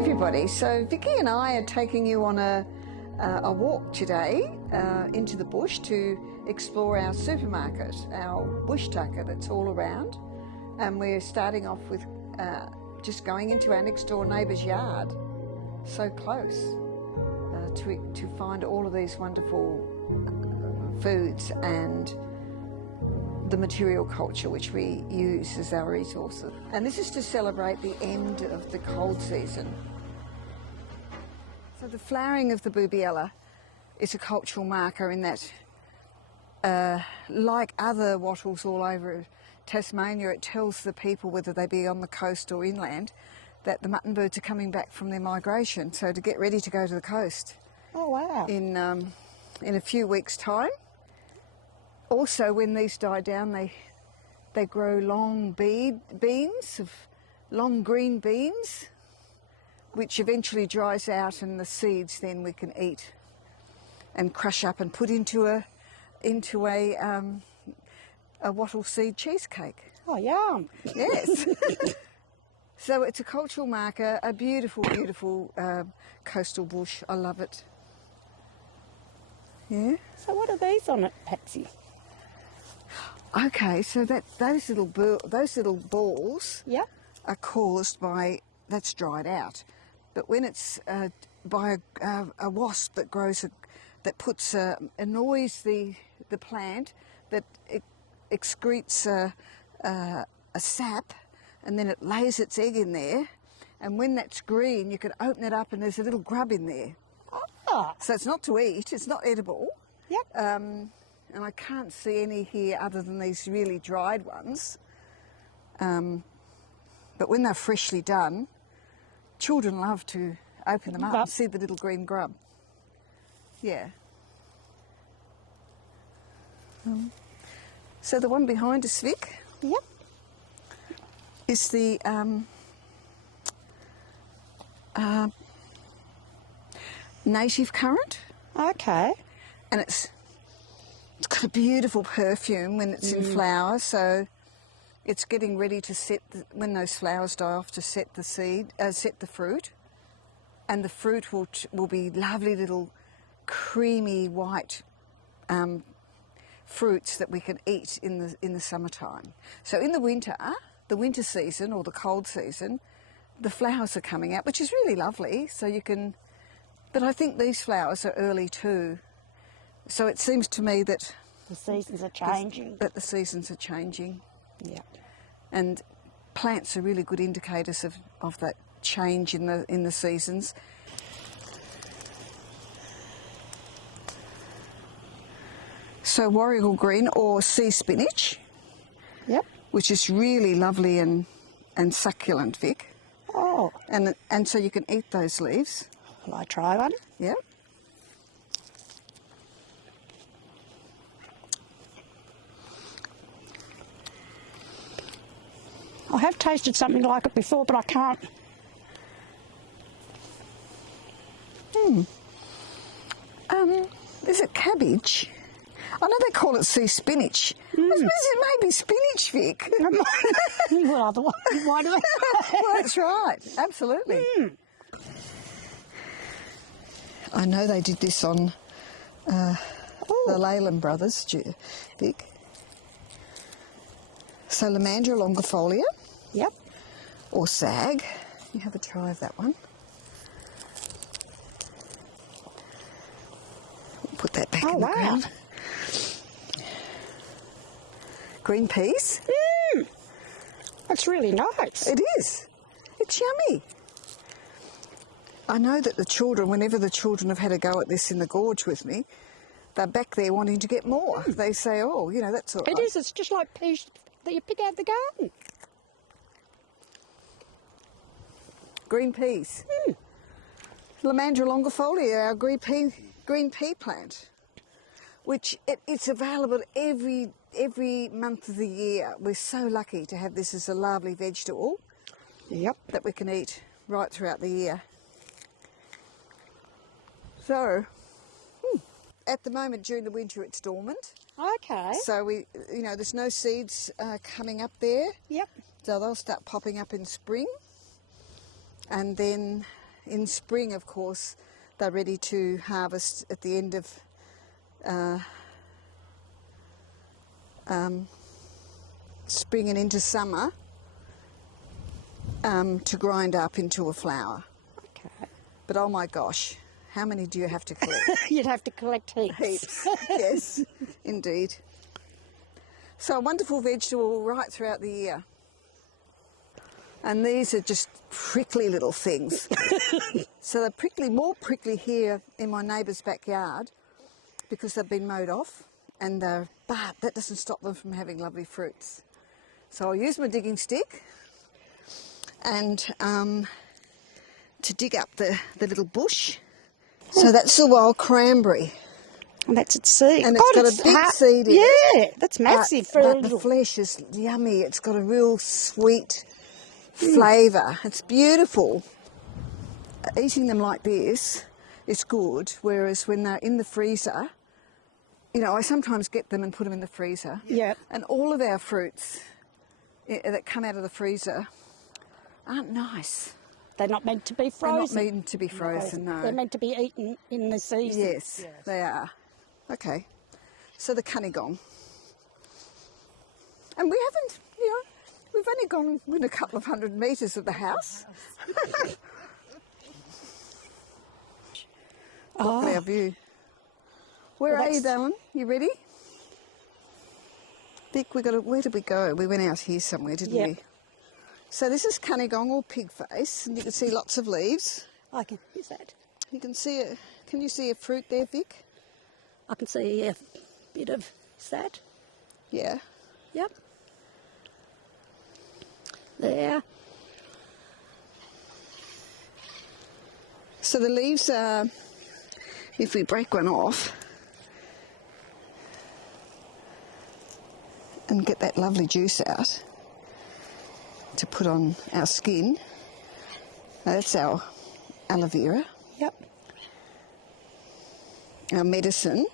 everybody, so Vicki and I are taking you on a walk today into the bush to explore our supermarket, our bush tucker that's all around, and we're starting off with just going into our next door neighbour's yard, so close, to find all of these wonderful foods and the material culture which we use as our resources. And this is to celebrate the end of the cold season. So the flowering of the boobiella is a cultural marker in that, like other wattles all over Tasmania, it tells the people, whether they be on the coast or inland, that the mutton birds are coming back from their migration, so to get ready to go to the coast. Oh wow. In a few weeks' time. Also, when these die down, they grow long beans, long green beans, which eventually dries out, and the seeds then we can eat and crush up and put into a wattle seed cheesecake. Oh, yum. Yes. So it's a cultural marker, a beautiful, beautiful coastal bush. I love it. Yeah. So what are these on it, Patsy? Okay, so those little balls Yeah. are caused by, that's dried out, but when it's by a wasp that grows that annoys the plant, that it excretes a sap, and then it lays its egg in there, and when that's green you can open it up and there's a little grub in there. Ah. So it's not to eat, it's not edible. Yep. And I can't see any here other than these really dried ones. But when they're freshly done, children love to open them up and see the little green grub. Yeah. So the one behind us, Vic, Yep. is the native currant. Okay. And it's got a beautiful perfume when it's in flower, so it's getting ready to set when those flowers die off, to set the set the fruit, and the fruit will be lovely little creamy white fruits that we can eat in the summertime. So in the winter season or the cold season, the flowers are coming out, which is really lovely. So you can, but I think these flowers are early too. So it seems to me that the seasons are changing. Yeah. And plants are really good indicators of that change in the seasons. So warrigal green or sea spinach. Yep. Which is really lovely and succulent, Vic. Oh. And so you can eat those leaves. Will I try one? Yep. I have tasted something like it before, but I can't. Is it cabbage? I know they call it sea spinach. I suppose it may be spinach, Vic. Well, otherwise, why do I? Well, that's right. Absolutely. I know they did this on the Leyland brothers, Vic. So Lamandra longifolia. Yep. Or sag. You have a try of that one. Put that back in the ground. Green peas. That's really nice. It is. It's yummy. I know that the children, whenever the children have had a go at this in the gorge with me, they're back there wanting to get more. They say, oh, you know, that's all right. It is. It's just like peas that you pick out of the garden. Green peas. Lamandra longifolia, our green pea plant, which it's available every month of the year. We're so lucky to have this as a lovely vegetable. Yep. That we can eat right throughout the year. So, at the moment during the winter it's dormant. Okay. So there's no seeds coming up there. Yep. So they'll start popping up in spring. And then in spring, of course, they're ready to harvest at the end of spring and into summer to grind up into a flour. Okay. But oh my gosh, how many do you have to collect? You'd have to collect heaps. Heaps, yes, indeed. So a wonderful vegetable right throughout the year. And these are just prickly little things. So they're prickly, more prickly here in my neighbour's backyard because they've been mowed off, and but that doesn't stop them from having lovely fruits. So I'll use my digging stick and to dig up the little bush. So that's the wild cranberry. And that's its seed. And it's got a big seed in it. Yeah, that's massive for a But the little... flesh is yummy. It's got a real sweet flavour. It's beautiful. Eating them like this is good, whereas when they're in the freezer, you know, I sometimes get them and put them in the freezer. Yeah. And all of our fruits that come out of the freezer aren't nice. They're not meant to be frozen. They're not meant to be frozen, no. They're meant to be eaten in the season. Yes, they are. Okay, so the cunningham. And we haven't, you know, we've only gone within a couple of 100 metres of the house. Look at our view. Where are you, darling? You ready? Vic, where did we go? We went out here somewhere, didn't we? So this is cunningham or pig face, and you can see lots of leaves. I can use that. You can see it. Can you see a fruit there, Vic? I can see a bit of that. Yeah. Yep. There. So the leaves are, if we break one off and get that lovely juice out to put on our skin, that's our aloe vera. Yep. Our medicine.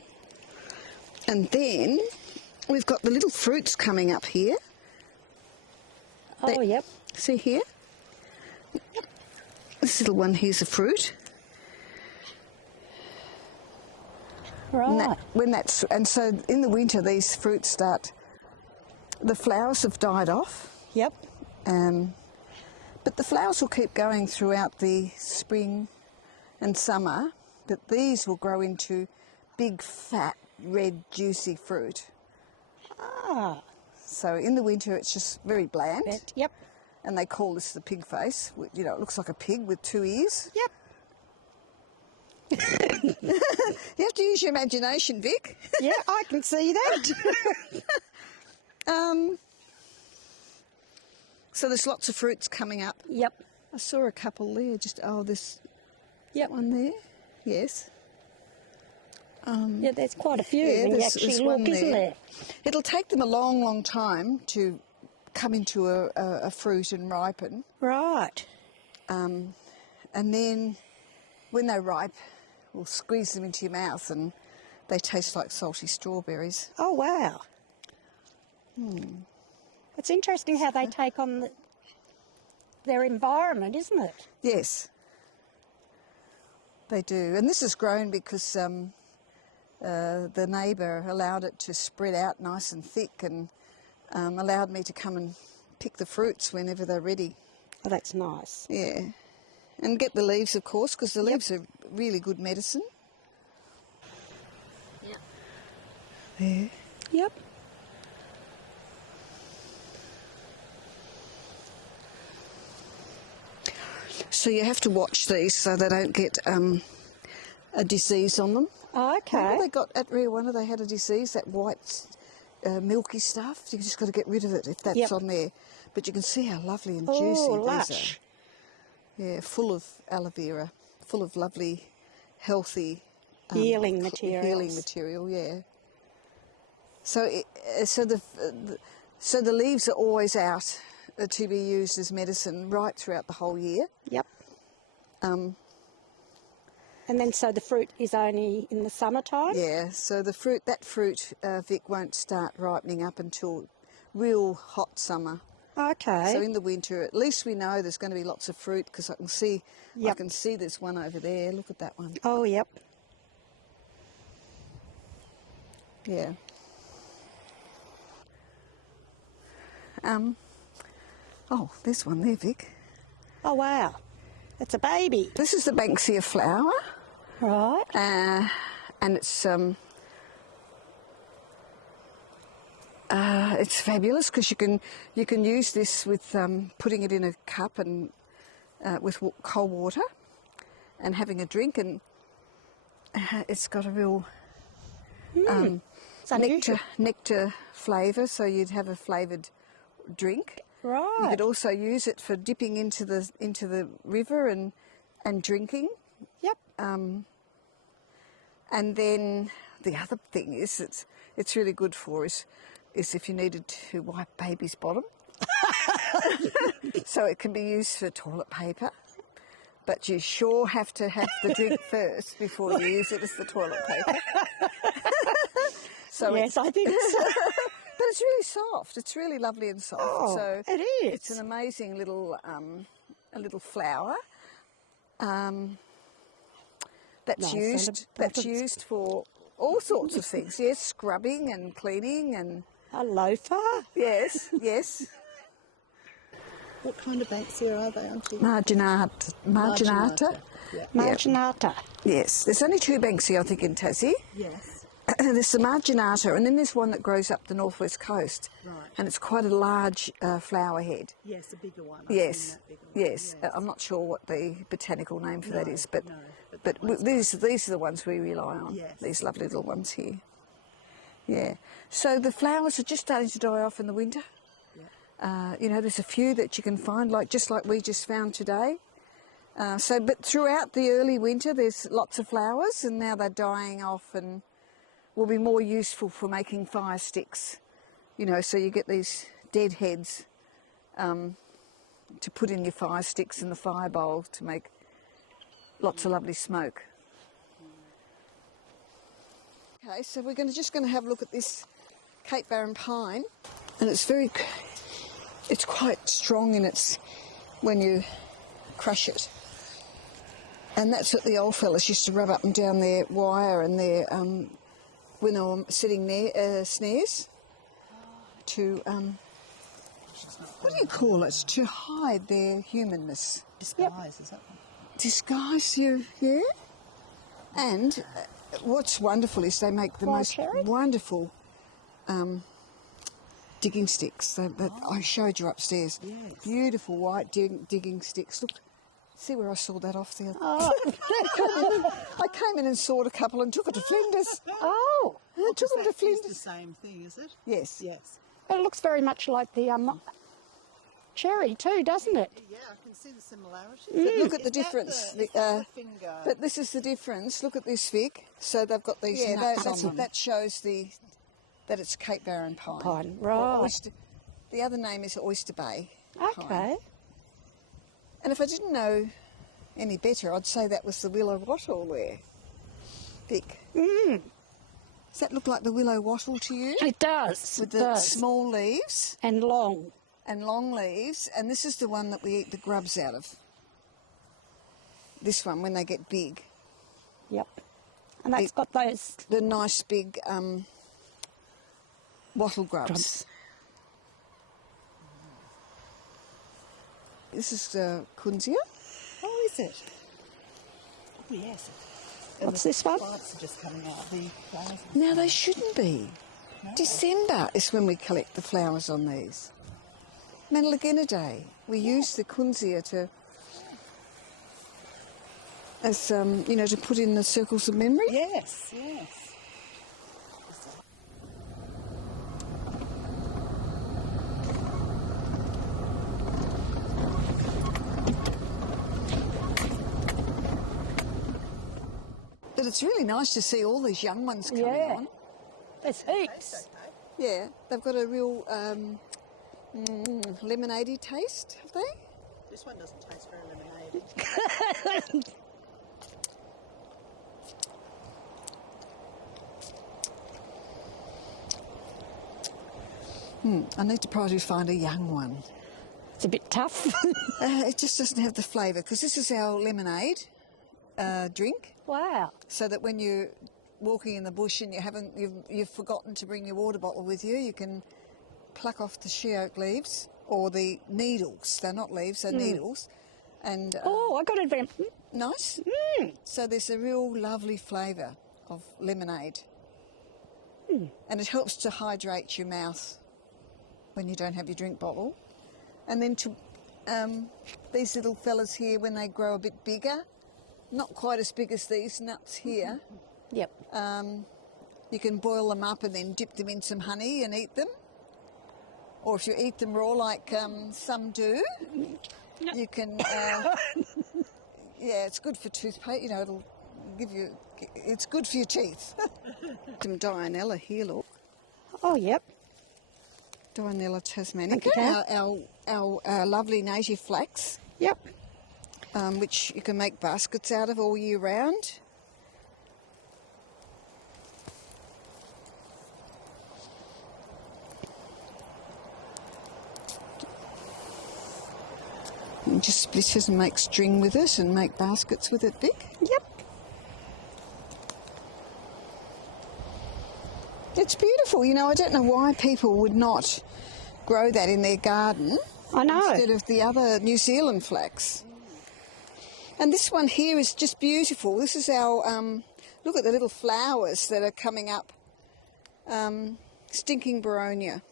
And then we've got the little fruits coming up here. Oh, yep. See here? This little one here's a fruit. Right. And so in the winter these fruits start, the flowers have died off. Yep. But the flowers will keep going throughout the spring and summer, but these will grow into big, fat, red, juicy fruit. Ah. So in the winter it's just very bland. Yep. And they call this the pig face. You know, it looks like a pig with 2 ears. Yep. You have to use your imagination, Vic. Yeah, I can see that. So there's lots of fruits coming up. Yep. I saw a couple there. This Yep. one there. Yes. Yeah, there's quite a few Yeah, when you there's actually one look, isn't there? It'll take them a long, long time to come into a fruit and ripen. Right. And then when they're ripe, we'll squeeze them into your mouth and they taste like salty strawberries. Oh, wow. It's interesting how they take on their environment, isn't it? Yes, they do. And this is grown because the neighbour allowed it to spread out nice and thick and allowed me to come and pick the fruits whenever they're ready. Oh, that's nice. Yeah. And get the leaves, of course, because the leaves are really good medicine. Yep. There. Yep. So you have to watch these so they don't get a disease on them. Oh, okay. Remember they got at Rio Wonder, they had a disease, that white milky stuff. You just got to get rid of it if that's on there. But you can see how lovely and juicy these lush. are. Yeah, full of aloe vera, full of lovely, healthy Healing materials. Healing material, yeah. So, so the leaves are always out to be used as medicine right throughout the whole year. Yep. And then so the fruit is only in the summertime? Yeah, so that fruit, Vic, won't start ripening up until real hot summer. Okay. So in the winter, at least we know there's going to be lots of fruit because I can see Yep. there's one over there. Look at that one. Oh, yep. Yeah. Oh, there's one there, Vic. Oh, wow. It's a baby. This is the Banksia flower, Right. and it's fabulous because you can use this with putting it in a cup and with cold water and having a drink, and it's got a real It's unusual. nectar flavour, so you'd have a flavoured drink. Right. You could also use it for dipping into the river and drinking. Yep. And then the other thing is it's really good for is if you needed to wipe baby's bottom. So it can be used for toilet paper, but you sure have to have the drink first before you use it as the toilet paper. So yes, I think so. but it's really soft. It's really lovely and soft. Oh, so it is. It's an amazing little flower. That's Nice. That's used for all sorts of things. Yes, scrubbing and cleaning and A loafer. yes. What kind of Banksia are they, Auntie? Marginata. Yeah. Marginata. Yes, there's only 2 Banksia, I think, in Tassie. Yes. There's the Marginata, and then there's one that grows up the northwest coast. Right. And it's quite a large flower head. Yes, a bigger one. I've Yes, seen that bigger one. yes. I'm not sure what the botanical name for that is, but no, but but that one's these are the ones we rely on. Yes. These lovely little ones here. Yeah. So the flowers are just starting to die off in the winter. There's a few that you can find, just like we just found today. But throughout the early winter, there's lots of flowers, and now they're dying off and will be more useful for making fire sticks. So you get these dead heads to put in your fire sticks in the fire bowl to make lots of lovely smoke. Okay, so we're just going to have a look at this Cape Barren pine, and it's quite strong when you crush it. And that's what the old fellas used to rub up and down their wire and their when they were sitting there, snares to what do you call it? To hide their humanness. Disguise, is that one? Disguise you, yeah. And what's wonderful is they make the most wonderful digging sticks that I showed you upstairs. Yes. Beautiful white digging sticks. Look, see where I sawed that off there? Oh. I came in and sawed a couple and took it to Flinders. Oh. I took them to That is the Flinders. same thing, is it? Yes. Yes. It looks very much like the cherry too, doesn't it? Yeah, I can see the similarities. But look at the Is that difference. is that the finger? But this is the difference. Look at this, Vic. So they've got these nuts on them. That shows that it's Cape Barren pine. Pine, Or right. the other name is Oyster Bay Okay. pine. And if I didn't know any better, I'd say that was the willow wattle there, Vic. Mm. Does that look like the willow wattle to you? It does. With It the does. small leaves And long. and long leaves. And this is the one that we eat the grubs out of. This one, when they get big. Yep. And that's got those. The nice big wattle grubs. This is Kunzia. Oh, is it? Oh, yes. What's this one? Plants are just coming out. The flowers. Now they shouldn't be. No. December is when we collect the flowers on these. Manalagina Day. We use the Kunzia to put in the circles of memory. Yes, yes. But it's really nice to see all these young ones coming on. There's heaps. Yeah, they've got a real lemonade-y taste, have they? This one doesn't taste very lemonade. I need to probably find a young one. It's a bit tough. It just doesn't have the flavour, because this is our lemonade drink. Wow. So that when you're walking in the bush and you've forgotten to bring your water bottle with you, you can pluck off the she oak leaves or the needles. They're not leaves, they're needles. And Oh, I got it very nice. So there's a real lovely flavour of lemonade. And it helps to hydrate your mouth when you don't have your drink bottle. And then these little fellas here, when they grow a bit bigger, not quite as big as these nuts here, Yep. you can boil them up and then dip them in some honey and eat them. Or if you eat them raw like some do, you can, yeah, it's good for toothpaste, you know, it'll give you, it's good for your teeth. Some Dianella here, look. Oh, yep. Dianella tasmanica, Thank our lovely native flax, Yep. which you can make baskets out of all year round. And just split it and make string with it and make baskets with it, Vic. Yep. It's beautiful. You know, I don't know why people would not grow that in their garden. I know. Instead of the other New Zealand flax. And this one here is just beautiful. This is our, look at the little flowers that are coming up. Stinking Boronia.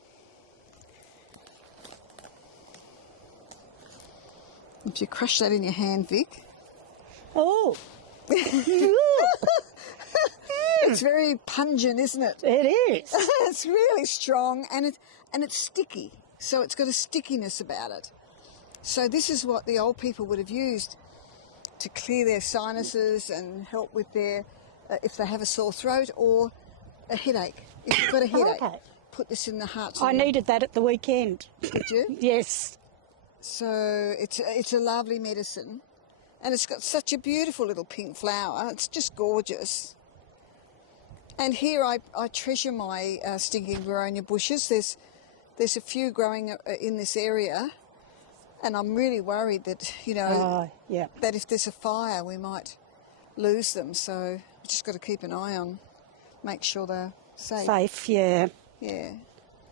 If you crush that in your hand, Vic. Oh. It's very pungent, isn't it? It is. It's really strong, and it's sticky. So it's got a stickiness about it. So this is what the old people would have used to clear their sinuses and help with their, if they have a sore throat or a headache. If you've got a headache, Okay. put this in the heart. I needed that at the weekend. Did you? Yes. So it's a lovely medicine, and it's got such a beautiful little pink flower. It's just gorgeous. And here I treasure my stinking Boronia bushes. There's a few growing in this area, and I'm really worried that, you know, Yeah. that if there's a fire we might lose them. So we just got to keep an eye on, make sure they're safe. Safe, yeah. Yeah.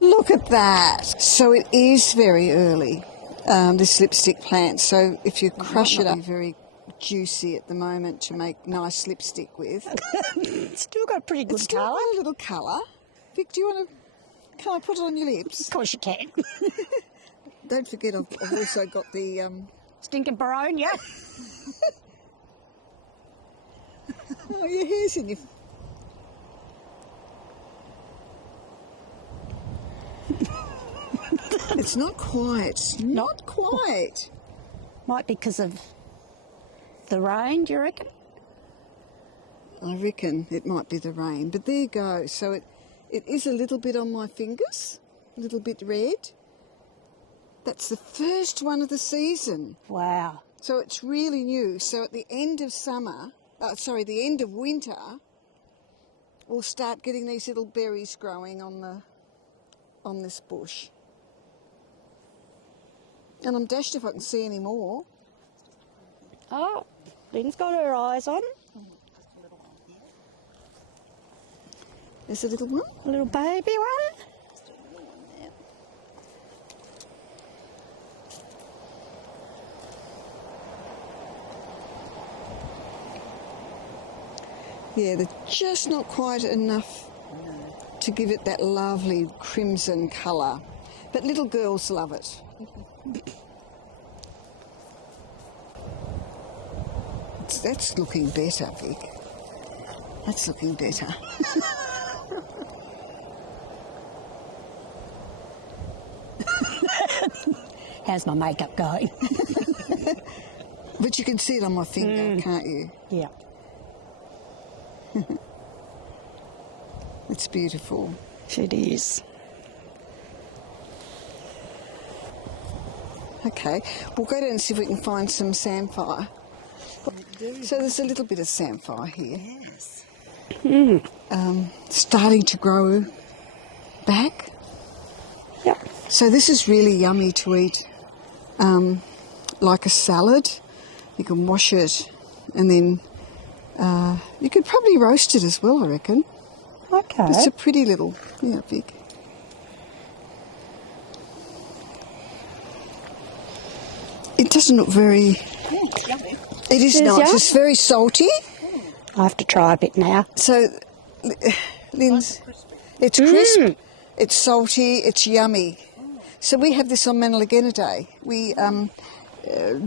Look at that. So it is very early, this lipstick plant. So if you crush it up, very juicy at the moment to make nice lipstick with. It's still got a pretty good It's still colour. got a little colour. Vic, do you want to, can I put it on your lips? Of course you can. Don't forget I've also got the, Stinking Boronia. oh, your hair's in your... It's not quite. Not quite. Might be because of the rain, do you reckon? I reckon it might be the rain, but there you go. So it is a little bit on my fingers, a little bit red. That's the first one of the season. Wow. So it's really new. So at the end of the end of winter, we'll start getting these little berries growing on this bush. And I'm dashed if I can see any more. Oh, Lynn's got her eyes on. There's a little one. A little baby one. Yeah, they're just not quite enough to give it that lovely crimson colour. But little girls love it. That's looking better, Vic. That's looking better. How's my makeup going? But you can see it on my finger, can't you? Yeah. It's beautiful. It is. Okay, we'll go down and see if we can find some samphire. So there's a little bit of samphire here. Yes. Starting to grow back. Yep. So this is really yummy to eat like a salad. You can wash it, and then you could probably roast it as well, I reckon. Okay. It's a pretty little, Vic. It doesn't look very... Yummy. It is It is nice. yum. It's very salty. I have to try a bit now. So, Lynn's, it's crisp, it's salty, it's yummy. So we have this on Manalagenna Day. We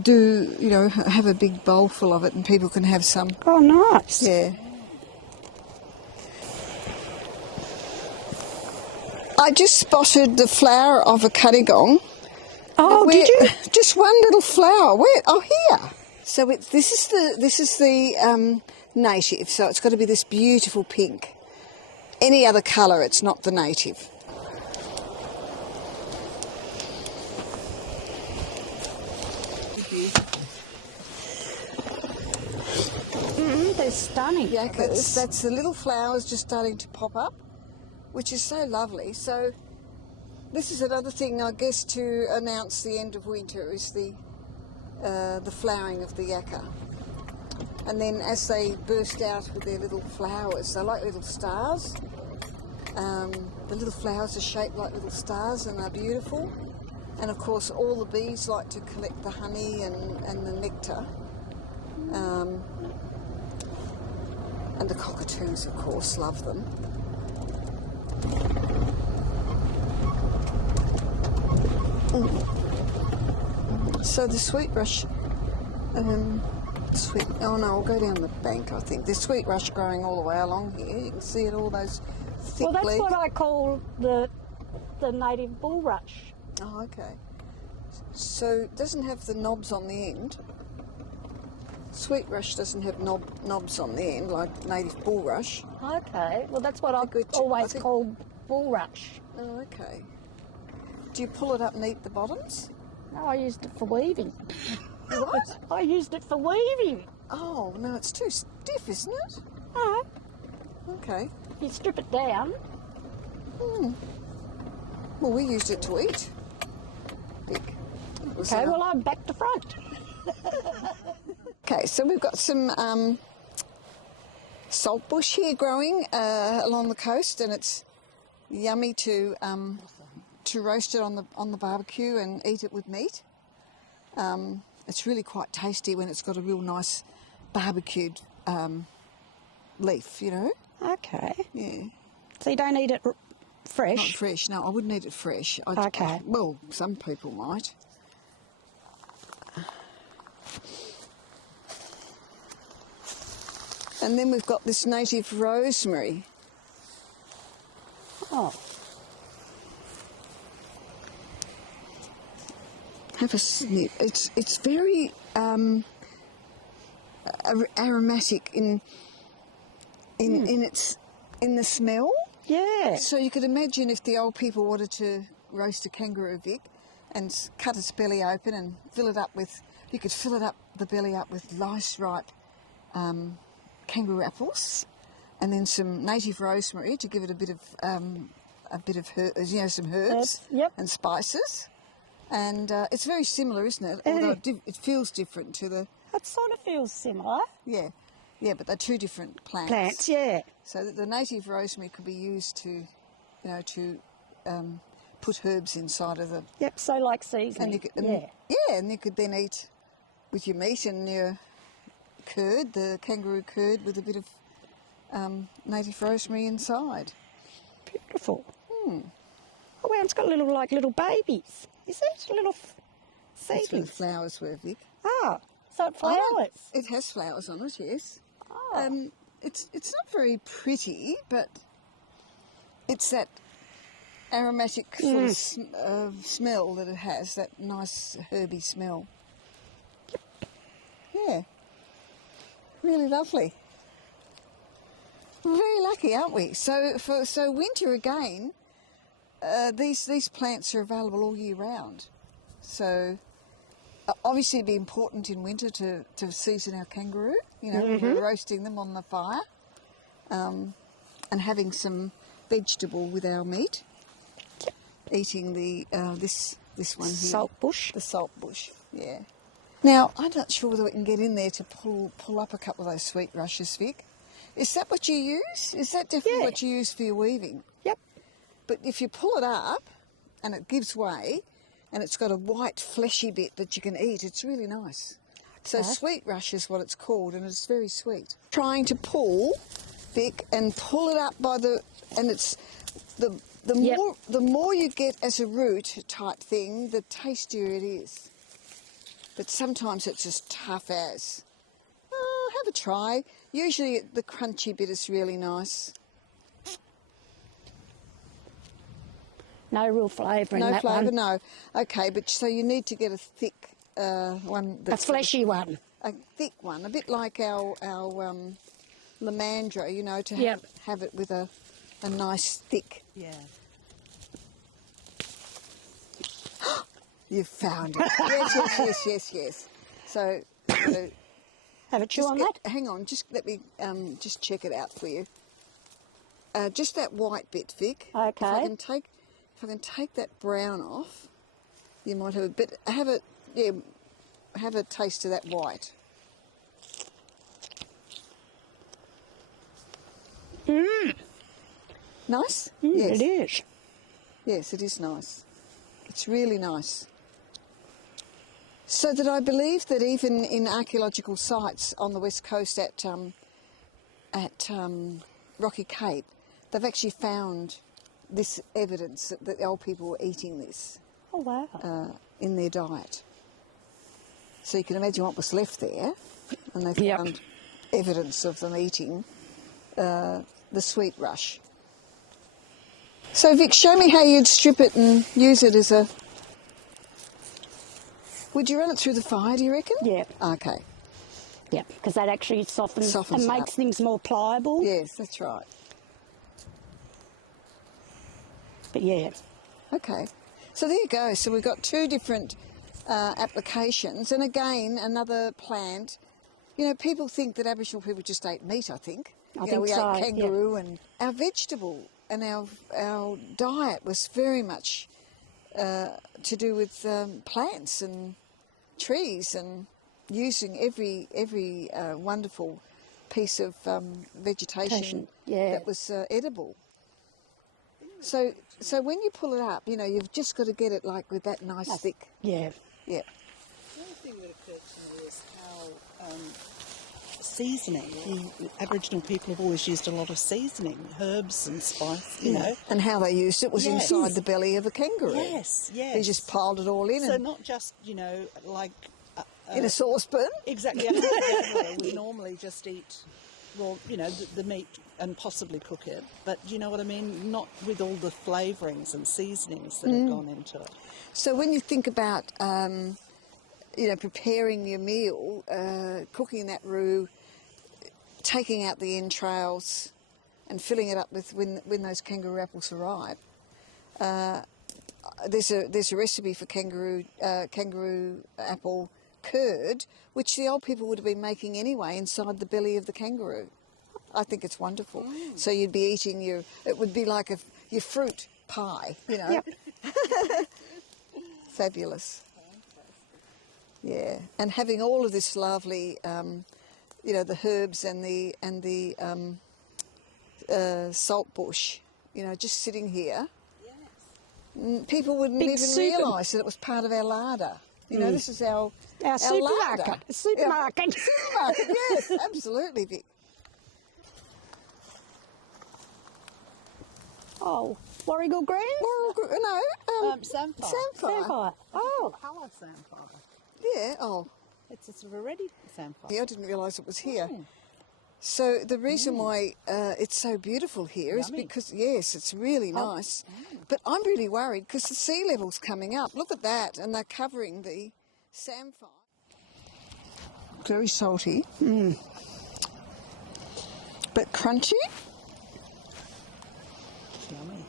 do, have a big bowl full of it, and people can have some. Oh, nice. Yeah. I just spotted the flower of a cuttagong. Oh, did you? Just one little flower. Where? Oh, here. So this is the native. So it's got to be this beautiful pink. Any other colour, it's not the native. They're stunning. Yuccas. That's the little flowers just starting to pop up, which is so lovely. So this is another thing, I guess, to announce the end of winter is the flowering of the yucca. And then as they burst out with their little flowers, they're like little stars. The little flowers are shaped like little stars and are beautiful. And of course all the bees like to collect the honey and the nectar. And the cockatoos, of course, love them. So the sweetrush, I'll go down the bank, I think. There's sweetrush growing all the way along here. You can see it, all those thick Well, that's leaves. what I call the native bulrush. Oh, okay. So it doesn't have the knobs on the end. Sweetrush doesn't have knobs on the end like native bulrush. Okay, well that's what I Good. always I think- call bulrush. Oh, okay. Do you pull it up and eat the bottoms? No, I used it for weaving. What? I used it for weaving. Oh, no, it's too stiff, isn't it? Oh, Okay. you strip it down. Well, we used it to eat. Big. Okay, well I'm back to front. Okay, so we've got some saltbush here growing along the coast, and it's yummy to roast it on the barbecue and eat it with meat. It's really quite tasty when it's got a real nice barbecued leaf, Okay. Yeah. So you don't eat it Not fresh? fresh. No, I wouldn't eat it fresh. Okay. Well, some people might. And then we've got this native rosemary. Oh, Have a sniff. It's very aromatic in the smell. yeah. So you could imagine if the old people wanted to roast a kangaroo, Vic, and cut its belly open and fill it up with. You could fill the belly up with nice ripe kangaroo apples, and then some native rosemary to give it a bit of some herbs Yep. and spices. And it's very similar, isn't it? Although it feels different to the That sort of feels similar. yeah, but they're two different plants. Plants, yeah. So the native rosemary could be used to, put herbs inside of the. Yep, so like And seasoning. you could, yeah. and you could then eat with your meat and your curd, the kangaroo curd, with a bit of native rosemary inside. Beautiful. Oh, wow, it's got little babies. Is it? Little That's where the seedlings. flowers were, Vic. Ah, so it flowers. It has flowers on it, yes. Oh. It's not very pretty, but it's that aromatic sort of smell that it has, that nice herby smell. Yeah, really lovely. We're very lucky, aren't we? So winter again, these plants are available all year round. So obviously it'd be important in winter to season our kangaroo, we're roasting them on the fire, and having some vegetable with our meat, eating this This one here. Salt bush. The salt bush, yeah. Now, I'm not sure whether we can get in there to pull up a couple of those sweet rushes, Vic. Is that what you use? Is that definitely what you use for your weaving? Yep. But if you pull it up and it gives way and it's got a white fleshy bit that you can eat, it's really nice. So sweet rush is what it's called, and it's very sweet. Trying to pull, Vic, and pull it up by the, and it's the more you get as a root type thing, the tastier it is. But sometimes it's just tough as. Oh, have a try. Usually the crunchy bit is really nice. No real flavour in No that flavour, one. no. Okay, but so you need to get a thick one. A fleshy one. A thick one, a bit like our lamandra, you know, to have it with a nice thick. Yeah. You've found it. yes. So Have a chew on that? hang on, just let me just check it out for you. Just that white bit, Vic. Okay. If I can take that brown off, you might have a bit. Have a taste of that white. Nice? Yes. It is. Yes, it is nice. It's really nice. So that I believe that even in archaeological sites on the west coast at Rocky Cape, they've actually found this evidence that the old people were eating this Oh, wow. in their diet. So you can imagine what was left there, and they found evidence of them eating the sweet rush. So Vic, show me how you'd strip it and use it as a... Would you run it through the fire, do you reckon? Yeah. Okay. Yeah, because that actually softens and it makes up. things more pliable. Yes, that's right. But yeah. Okay. So there you go. So we've got two different applications. And again, another plant. You know, people think that Aboriginal people just ate meat, I think. I think we so, ate kangaroo and our vegetable and our diet was very much to do with plants and trees and using every wonderful piece of vegetation that was edible. So when you pull it up, you know, you've just got to get it like with that nice thick. Yeah. Yeah. The other thing that occurred to me is how seasoning. Aboriginal people have always used a lot of seasoning, herbs and spice, you know. And how they used it was inside the belly of a kangaroo. Yes. They just piled it all in. So and not just, you know, like... in a saucepan? Exactly. We normally just eat, well, you know, the meat and possibly cook it. But you know what I mean? Not with all the flavourings and seasonings that have gone into it. So when you think about, you know, preparing your meal, cooking that roux, taking out the entrails and filling it up with when those kangaroo apples arrive, there's a recipe for kangaroo apple curd, which the old people would have been making anyway inside the belly of the kangaroo. I think it's wonderful. So you'd be eating it would be like your fruit pie, you know. Yep. Fabulous. Yeah, and having all of this lovely, you know, the herbs and the salt bush, you know, just sitting here. Yes. People wouldn't Big even realise that it was part of our larder. You know, this is our supermarket. larder. Supermarket. Supermarket, yes, absolutely, Vic. Oh, Warrigal Green? No, Samphire. Samphire. Oh. Colour samphire. Yeah, oh. It's a sort of a ready samphire. Yeah, I didn't realise it was here. So the reason why it's so beautiful here is because, yes, it's really nice. But I'm really worried because the sea level's coming up. Look at that, and they're covering the samphire. Very salty. But crunchy. Yummy.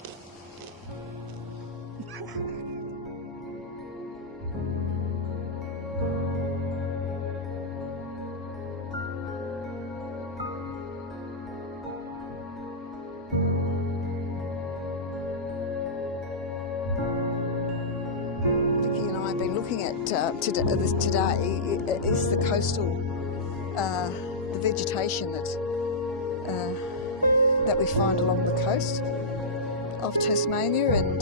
I've been looking at today is the coastal, the vegetation that we find along the coast of Tasmania, and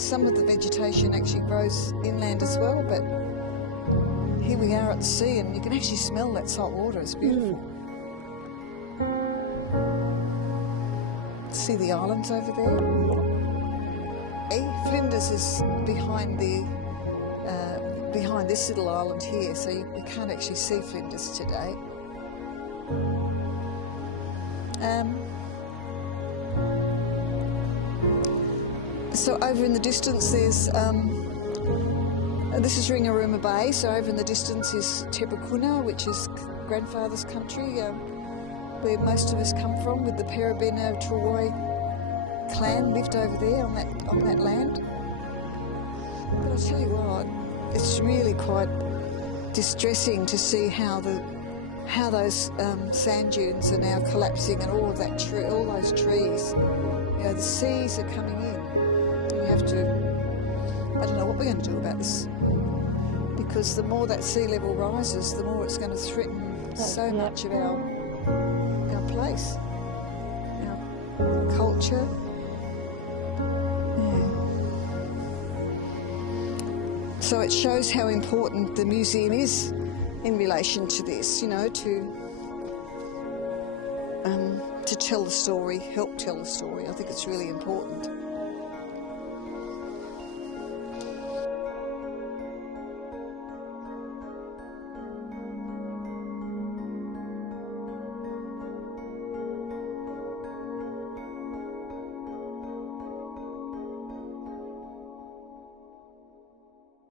some of the vegetation actually grows inland as well, but here we are at the sea and you can actually smell that salt water. It's beautiful. See the islands over there? Flinders is behind this little island here, so you can't actually see Flinders today. So over in the distance there's, this is Ringarooma Bay, so over in the distance is Tebrakuna, which is grandfather's country, where most of us come from, with the Parabena Troi clan lived over there on that land. But I'll tell you what, it's really quite distressing to see how those sand dunes are now collapsing, and all those trees. You know, the seas are coming in. We have to, I don't know what we're going to do about this, because the more that sea level rises, the more it's going to threaten so much of our place, our culture. So it shows how important the museum is in relation to this, you know, to tell the story, help tell the story. I think it's really important.